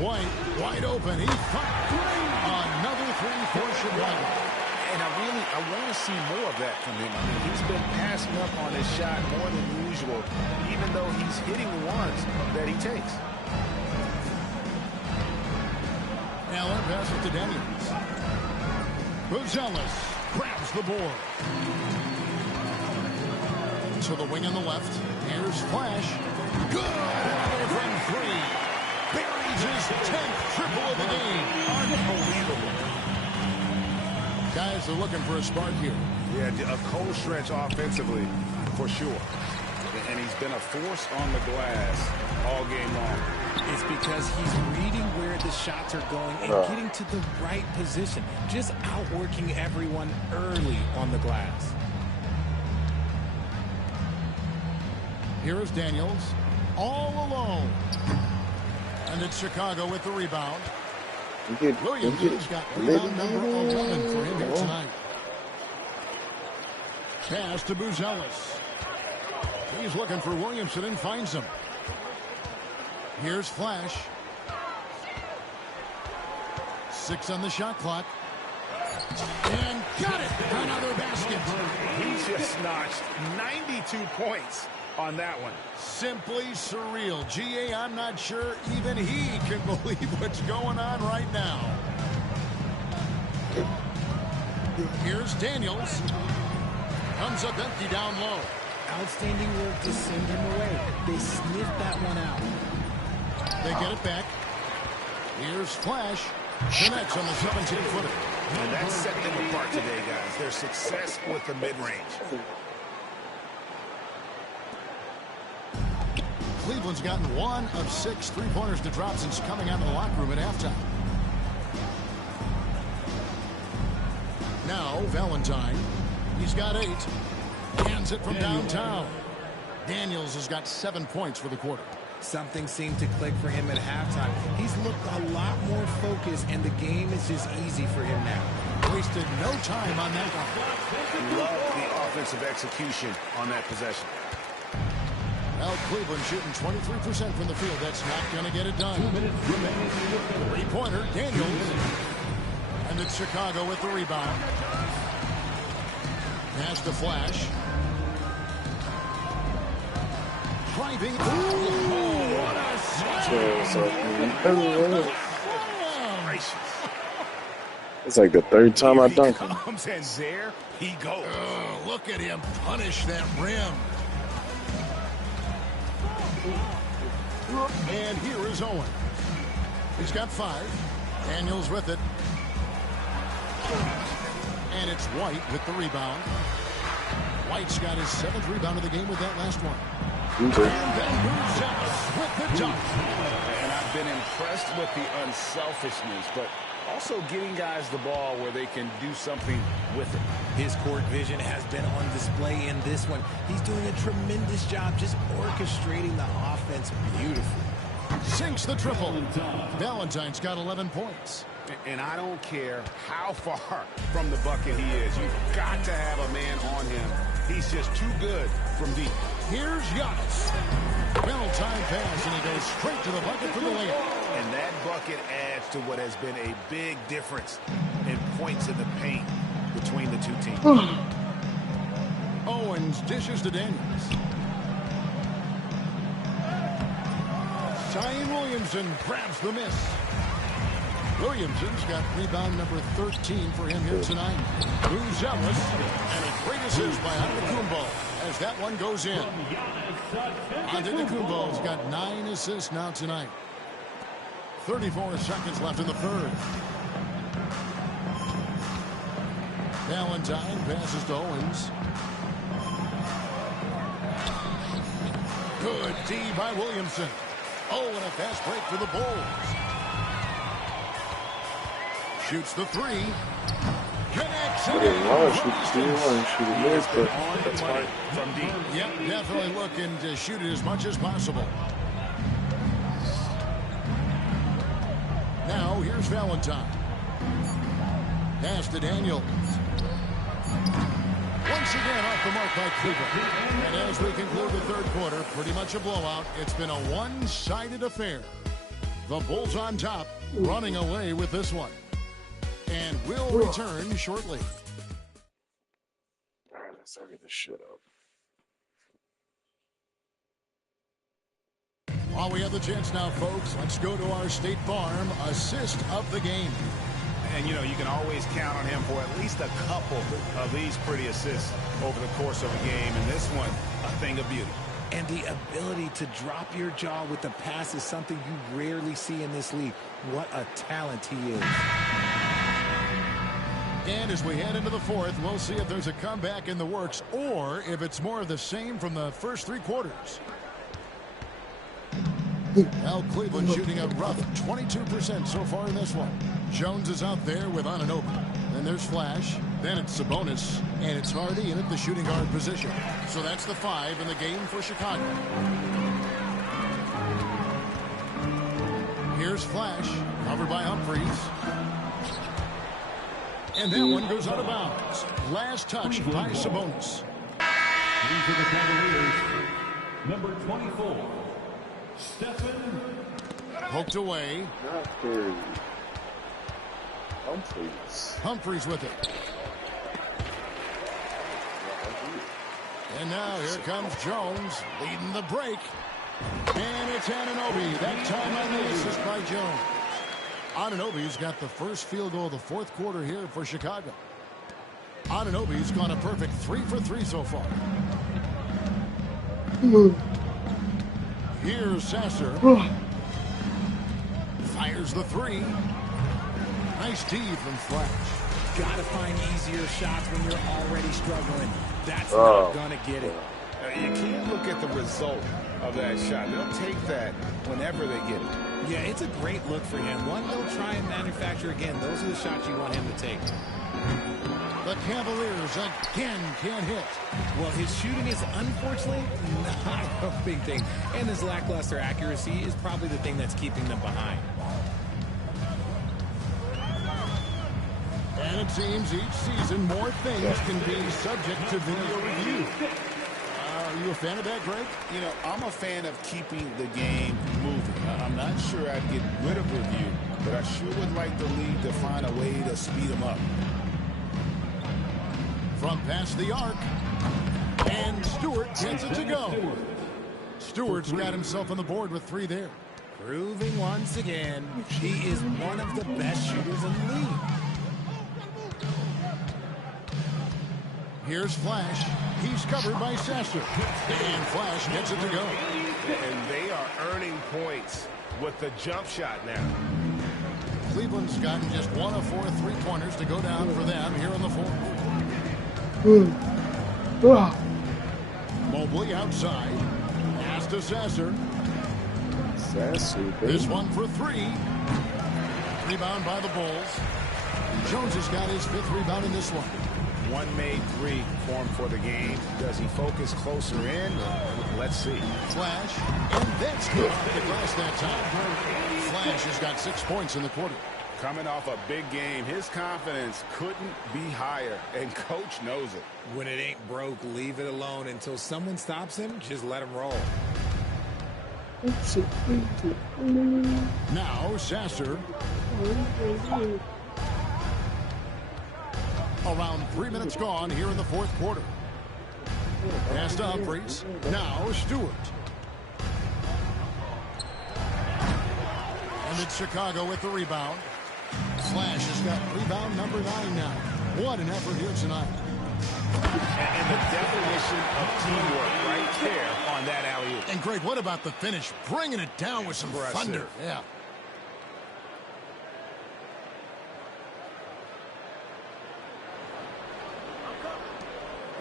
White, wide open. He fired. Another 3 for Chicago. And I want to see more of that from him. I mean, he's been passing up on his shot more than usual, even though he's hitting the ones that he takes. Allen passes to Daniels. Buzelis grabs the board. To the wing on the left. Here's Flash. Good! Another from 3. Buries his 10th triple of the game. Unbelievable. Guys are looking for a spark here. Yeah, a cold stretch offensively, for sure. And he's been a force on the glass all game long. It's because he's reading where the shots are going and getting to the right position. Just outworking everyone early on the glass. Here is Daniels, all alone. And it's Chicago with the rebound. Williams got rebound number 11 for him here tonight. Pass to Buzelis. He's looking for Williamson and finds him. Here's Flash. 6 on the shot clock. And got it! Another basket. He just notched 92 points on that one. Simply surreal. G.A., I'm not sure even he can believe what's going on right now. Here's Daniels. Comes up empty down low. Outstanding work to send him away. They sniffed that one out. They get it back. Here's Flash. Connects on the 17-footer. And that's set them apart today, guys. Their success with the mid-range. Cleveland's gotten 1 of 6 3-pointers to drop since coming out of the locker room at halftime. Now Valentine. He's got 8. Hands it from downtown. Daniels has got 7 points for the quarter. Something seemed to click for him at halftime. He's looked a lot more focused, and the game is just easy for him now. Wasted no time on that. Love the offensive execution on that possession. Well, Cleveland shooting 23% from the field. That's not going to get it done. 3-pointer, Daniels. And it's Chicago with the rebound. Pass to Flash. Driving. Oh, what a slam! It's like the 3rd time I dunked him. Comes and there he goes. Oh, look at him punish that rim. And here is Owen. He's got 5. Daniels with it. And it's White with the rebound. White's got his 7th rebound of the game with that last one. And then Buzelis with the dunk. And I've been impressed with the unselfishness, but also getting guys the ball where they can do something with it. His court vision has been on display in this one. He's doing a tremendous job just orchestrating the offense beautifully. Sinks the triple. Valentine's got 11 points. And I don't care how far from the bucket he is. You've got to have a man on him. He's just too good from deep. Here's Giannis. Well-timed pass, and he goes straight to the bucket for the layup. And that bucket adds to what has been a big difference in points in the paint between the two teams. Owens dishes to Daniels. Zion Williamson grabs the miss. Williamson's got rebound number 13 for him here tonight. Buzelis, and a great assist by Antetokounmpo as that one goes in. Antetokounmpo's got 9 assists now tonight. 34 seconds left in the 3rd. Valentine passes to Owens. Good D by Williamson. Oh, and a fast break for the Bulls. Shoots the three. Connects it. Shoot it miss, but that's fine. From deep. Yep, definitely looking to shoot it as much as possible. Now, here's Valentine. Pass to Daniels. Once again off the mark by Cleveland. And as we conclude the third quarter, pretty much a blowout. It's been a one-sided affair. The Bulls on top, running away with this one. And we'll return shortly. All right, let's hurry this shit up. While we have the chance now, folks, let's go to our State Farm assist of the game. And, you know, you can always count on him for at least a couple of these pretty assists over the course of a game. And this one, a thing of beauty. And the ability to drop your jaw with the pass is something you rarely see in this league. What a talent he is. And as we head into the fourth, we'll see if there's a comeback in the works or if it's more of the same from the first three quarters. Now Cleveland shooting a rough 22% so far in this one. Jones is out there with Anunoby. Then there's Flash. Then it's Sabonis. And it's Hardy in at the shooting guard position. So that's the 5 in the game for Chicago. Here's Flash. Covered by Humphries. And that one goes out of bounds. Last touch by Sabonis. These are the Cavaliers. Number 24, Stephen. Poked away. Not very. Humphries. Humphries with it. And now here comes Jones leading the break. And it's Anunoby. That time on the assist by Jones. Anunoby's got the first field goal of the fourth quarter here for Chicago. Anunoby's gone a perfect 3 for 3 so far. Here's Sasser. Fires the 3. Nice D from Flash. Gotta find easier shots when you're already struggling. That's not gonna get it. You can't look at the result of that shot. They'll take that whenever they get it. Yeah, it's a great look for him. One they'll try and manufacture again. Those are the shots you want him to take. The Cavaliers again can't hit. Well, his shooting is unfortunately not a big thing. And his lackluster accuracy is probably the thing that's keeping them behind. And it seems each season more things can be subject to video review. Are you a fan of that, Greg? You know, I'm a fan of keeping the game moving. I'm not sure I'd get rid of review, but I sure would like the league to find a way to speed them up. From past the arc. And Stewart gets it to go. Stewart's got himself on the board with 3 there. Proving once again, he is one of the best shooters in the league. Here's Flash. He's covered by Sasser. And Flash gets it to go. And they are earning points with the jump shot now. Cleveland's gotten just 1 of 4 3-pointers to go down for them here in the fourth. Mobley outside. Pass to Sasser. This one for 3. Rebound by the Bulls. Jones has got his 5th rebound in this one. One made 3 formed for the game. Does he focus closer in? Let's see. Flash, and that's good off the glass that time. Flash has got 6 points in the quarter. Coming off a big game, his confidence couldn't be higher, and coach knows it. When it ain't broke, leave it alone. Until someone stops him, just let him roll. Now Sasser. Around 3 minutes gone here in the fourth quarter. Pass to Humphries. Now Stewart. And it's Chicago with the rebound. Flash has got rebound number 9 now. What an effort here tonight. And the definition of teamwork right there on that alley-oop. And Greg, what about the finish? Bringing it down with some thunder. Yeah.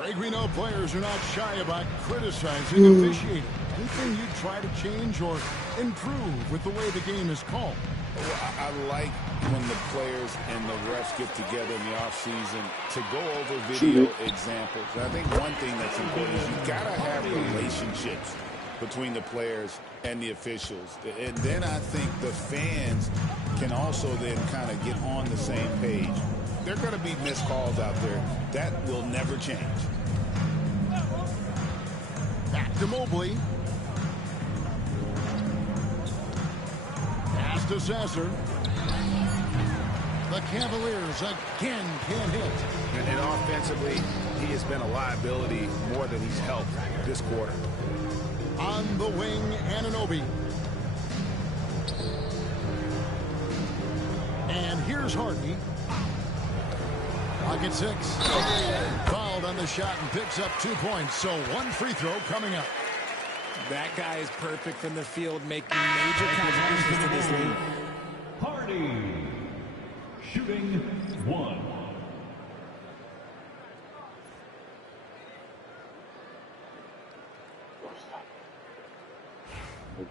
Greg, we know players are not shy about criticizing officiating. Anything you'd try to change or improve with the way the game is called? Well, I like when the players and the refs get together in the offseason to go over video examples. And I think one thing that's important is you've got to have relationships between the players and the officials. And then I think the fans can also then kind of get on the same page. There are going to be missed calls out there. That will never change. Back to Mobley. Pass to Sasser. The Cavaliers again can't hit. And offensively, he has been a liability more than he's helped this quarter. On the wing, Anunoby. And here's Harden. Pocket 6. Fouled on the shot and picks up 2 points. So one free throw coming up. That guy is perfect from the field, making major contributions to this league. Hardy, shooting 1.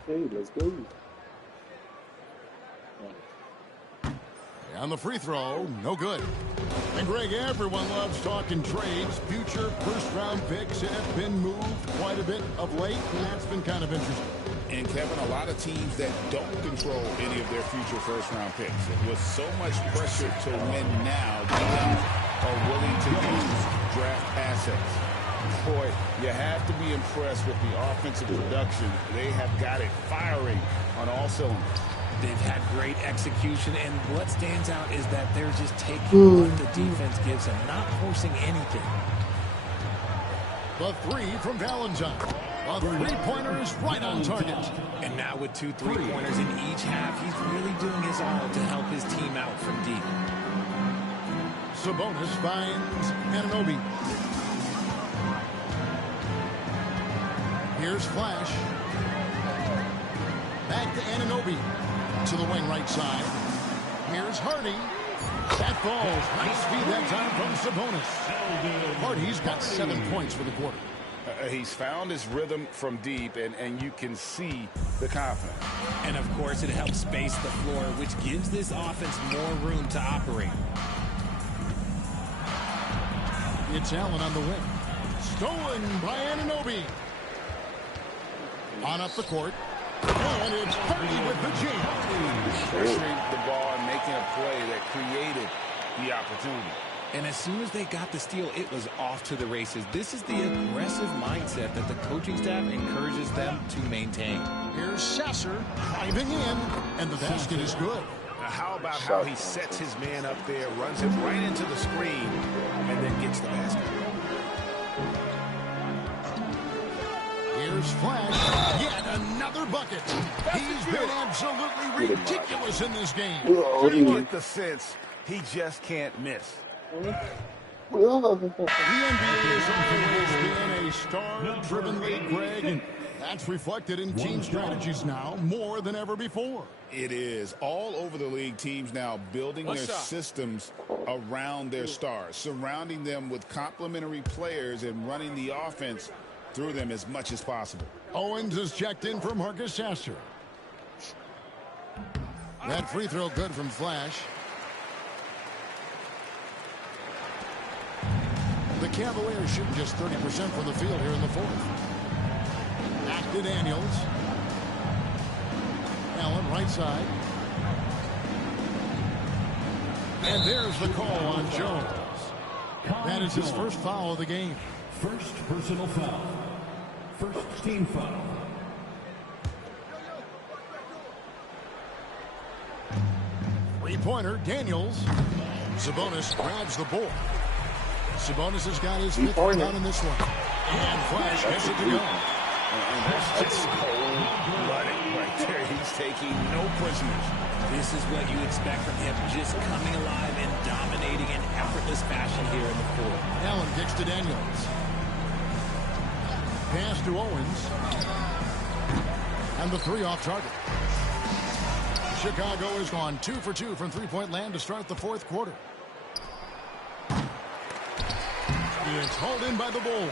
Okay, let's go. On the free throw, no good. And Greg, everyone loves talking trades. Future first-round picks have been moved quite a bit of late, and that's been kind of interesting. And, Kevin, a lot of teams that don't control any of their future first-round picks. With so much pressure to win now, teams are willing to use draft assets. Boy, you have to be impressed with the offensive production. They have got it firing on all cylinders. They've had great execution, and what stands out is that they're just taking what the defense gives them, not forcing anything. The three from Valentine. A three-pointer is right on target. And now with 2 3-pointers in each half, he's really doing his all to help his team out from deep. Sabonis finds Anunoby. Here's Flash. Back to Anunoby. To the wing right side. Here's Hardy. That falls. Nice speed that time from Sabonis. Hardy's got 7 points for the quarter. He's found his rhythm from deep, and you can see the confidence. And, of course, it helps space the floor, which gives this offense more room to operate. It's Allen on the wing. Stolen by Anunoby. On up the court. And it's Hardy with the jam. Pressuring the ball and making a play that created the opportunity. And as soon as they got the steal, it was off to the races. This is the aggressive mindset that the coaching staff encourages them to maintain. Here's Sasser driving in, and the basket is good. Now how about how he sets his man up there, runs him right into the screen, and then gets the basket. Here's Flash. Yet another bucket. He's been absolutely ridiculous in this game. Pretty much the sense he just can't miss. The NBA has always been a star-driven league, Greg, and that's reflected in team strategies now more than ever before. It is. All over the league, teams now building their systems around their stars, surrounding them with complementary players and running the offense through them as much as possible. Owens is checked in for Marcus Sasser. That free throw good from Flash. The Cavaliers shooting just 30% from the field here in the fourth. Back to Daniels. Allen right side. And there's the call on Jones. That is his first foul of the game. First personal foul. First team foul. Three-pointer, Daniels. Sabonis grabs the ball. Sabonis has got his fifth down in this one. And Flash gets it to go. And that's just cold-blooded right there. He's taking no prisoners. This is what you expect from him, just coming alive and dominating in effortless fashion here in the fourth. Allen kicks to Daniels. Pass to Owens. And the three off target. Chicago has gone 2 for 2 from three-point land to start the fourth quarter. It's hauled in by the Bulls.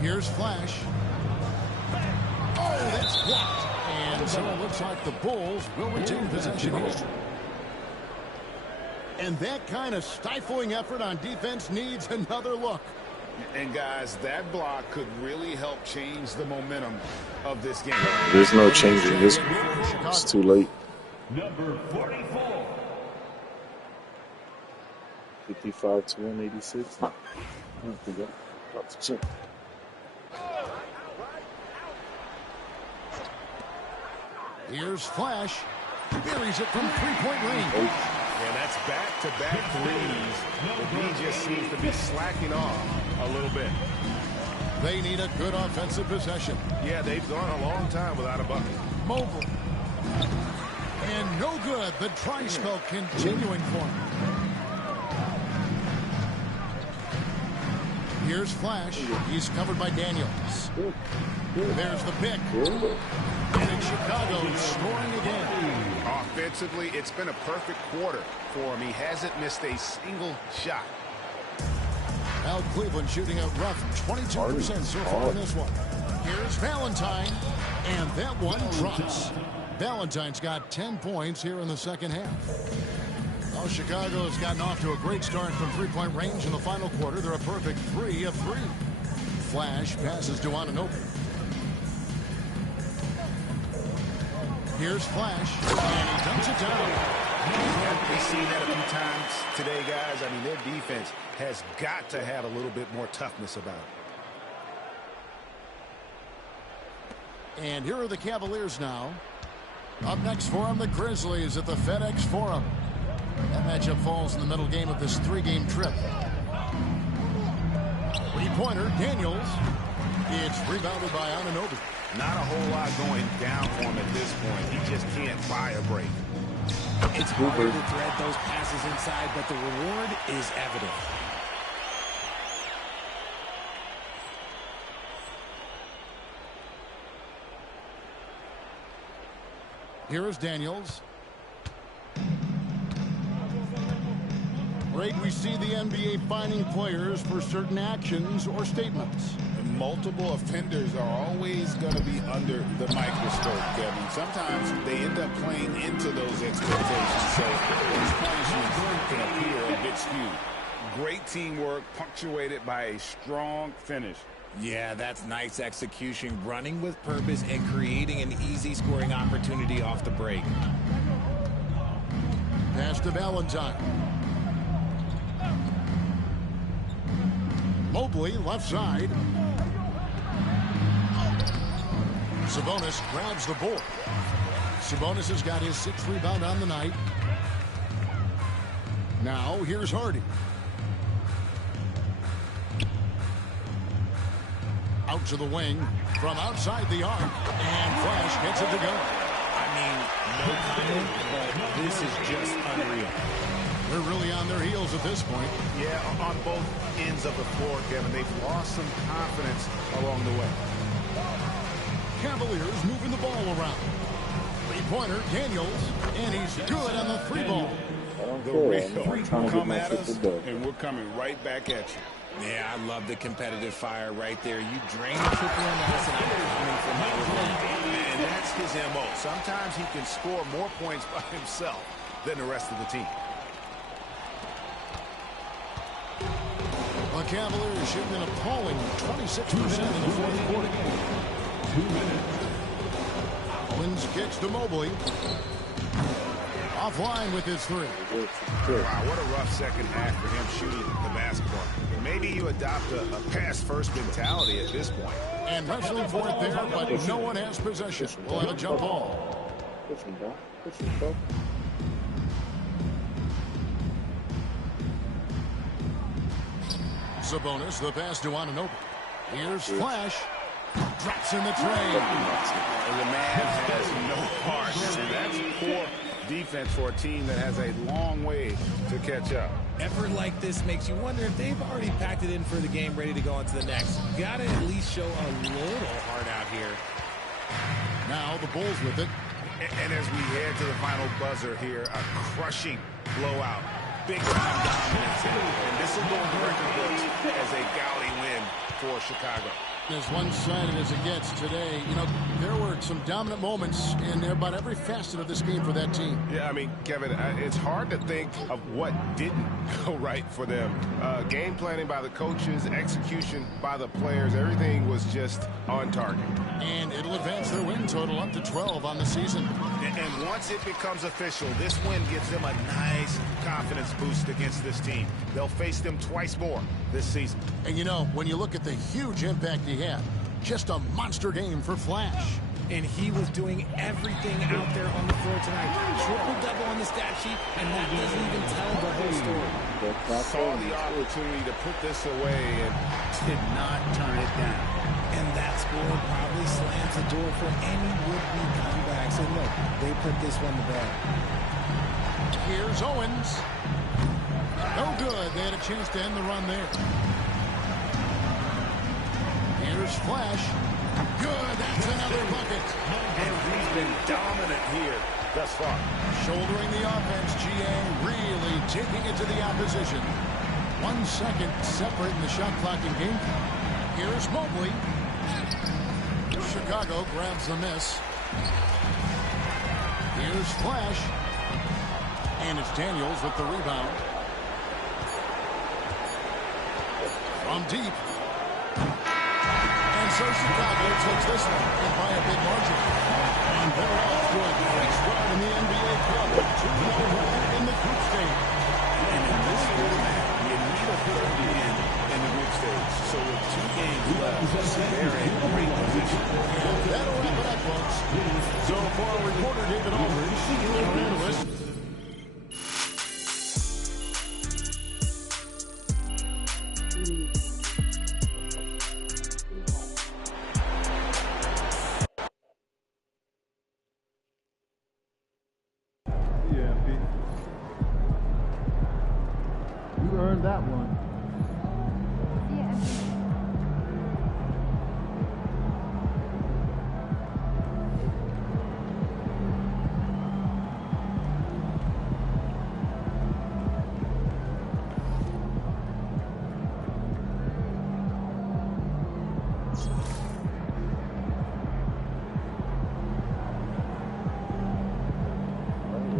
Here's Flash. Oh, that's blocked. And so it looks like the Bulls will retain possession here. And that kind of stifling effort on defense needs another look. And guys, that block could really help change the momentum of this game. There's no changing this. It's too late. Number 44. 55 to 186. I don't think I'm about to check. Here's Flash. Buries it from three-point range. Yeah, that's back-to-back threes. The D just seems to be slacking off a little bit. They need a good offensive possession. Yeah, they've gone a long time without a bucket. Mobley. And no good. The try spell continuing for him. Here's Flash. He's covered by Daniels. There's the pick. And in Chicago, scoring again. Offensively, it's been a perfect quarter for him. He hasn't missed a single shot. Now Cleveland shooting out rough 22% so far in this one. Here's Valentine. And that one drops. Valentine's got 10 points here in the second half. Well, Chicago has gotten off to a great start from three-point range in the final quarter. They're a perfect 3 of 3. Flash passes to Anunoby. Here's Flash, and he dumps it down. We've seen that a few times today, guys. I mean, their defense has got to have a little bit more toughness about it. And here are the Cavaliers now. Up next for them, the Grizzlies at the FedEx Forum. That matchup falls in the middle game of this 3-game trip. Three-pointer, Daniels. It's rebounded by Anunoby. Not a whole lot going down for him at this point. He just can't buy a break. It's harder to thread those passes inside, but the reward is evident. Here is Daniels. Greg, we see the NBA fining players for certain actions or statements. Multiple offenders are always going to be under the microscope, Kevin. Sometimes they end up playing into those expectations, so these punishments can appear a bit skewed. Great teamwork, punctuated by a strong finish. Yeah, that's nice execution, running with purpose and creating an easy scoring opportunity off the break. Pass to Valentine. Mobley, left side. Sabonis grabs the board. Sabonis has got his 6th rebound on the night. Now, here's Hardy. Out to the wing from outside the arc. And Flash gets it to go. I mean, no comment, but this is just unreal. They're really on their heels at this point. Yeah, on both ends of the floor, Kevin. They've lost some confidence along the way. Cavaliers moving the ball around. Three-pointer, Daniels, and he's good on the 3-ball. The real come at us, and we're coming right back at you. Yeah, I love the competitive fire right there. You drain the triple on us, and I'm coming from my revenge. And that's his MO. Sometimes he can score more points by himself than the rest of the team. The Cavaliers shooting an appalling 26% in the fourth quarter. 2 minutes. Collins kicks to Mobley. Offline with his 3. Wow, what a rough second half for him shooting the basketball. Maybe you adopt a pass-first mentality at this point. And wrestling for it there, but no one has possession. We'll have a jump ball. Sabonis, the pass to Anunoby. Here's Flash. Drops in the tray. And the man has no heart. And that's poor defense for a team that has a long way to catch up. Effort like this makes you wonder if they've already packed it in for the game, ready to go on to the next. Got to at least show a little heart out here. Now the Bulls with it. And as we head to the final buzzer here, a crushing blowout big-time dominance, and this will go in the record books as a gaudy win for Chicago. As one-sided as it gets today, you know, there were some dominant moments in about every facet of this game for that team. Yeah, I mean, Kevin, it's hard to think of what didn't go right for them. Game planning by the coaches, execution by the players, everything was just on target. And it'll advance their win total up to 12 on the season. And once it becomes official, this win gives them a nice confidence boost against this team. They'll face them twice more this season. And you know, when you look at the huge impact he had, just a monster game for Flash. And he was doing everything out there on the floor tonight. Triple-double on the stat sheet, and that doesn't even tell the whole story. Saw the opportunity to put this away and did not turn it down. And that score probably slams the door for any would-be comebacks. And look, they put this one to bed. Here's Owens. No good. They had a chance to end the run there. Here's Flash. Good. That's another bucket. And he's been dominant here thus far. Shouldering the offense, GA really taking it to the opposition. 1 second separating the shot clock and game. Here's Mobley. Chicago grabs the miss. Here's Flash. And it's Daniels with the rebound. From deep. And so Chicago takes this one, and by a big margin. And they're off to a great start in the NBA club. 2-1 in the group stage. And in this format, you need a third win in the group stage. So with 2 games left, they're in great position. And that'll wrap it up, folks. So for our reporter, David Aldridge, and our analyst, that one.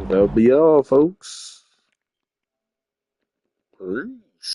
That'll be all, folks.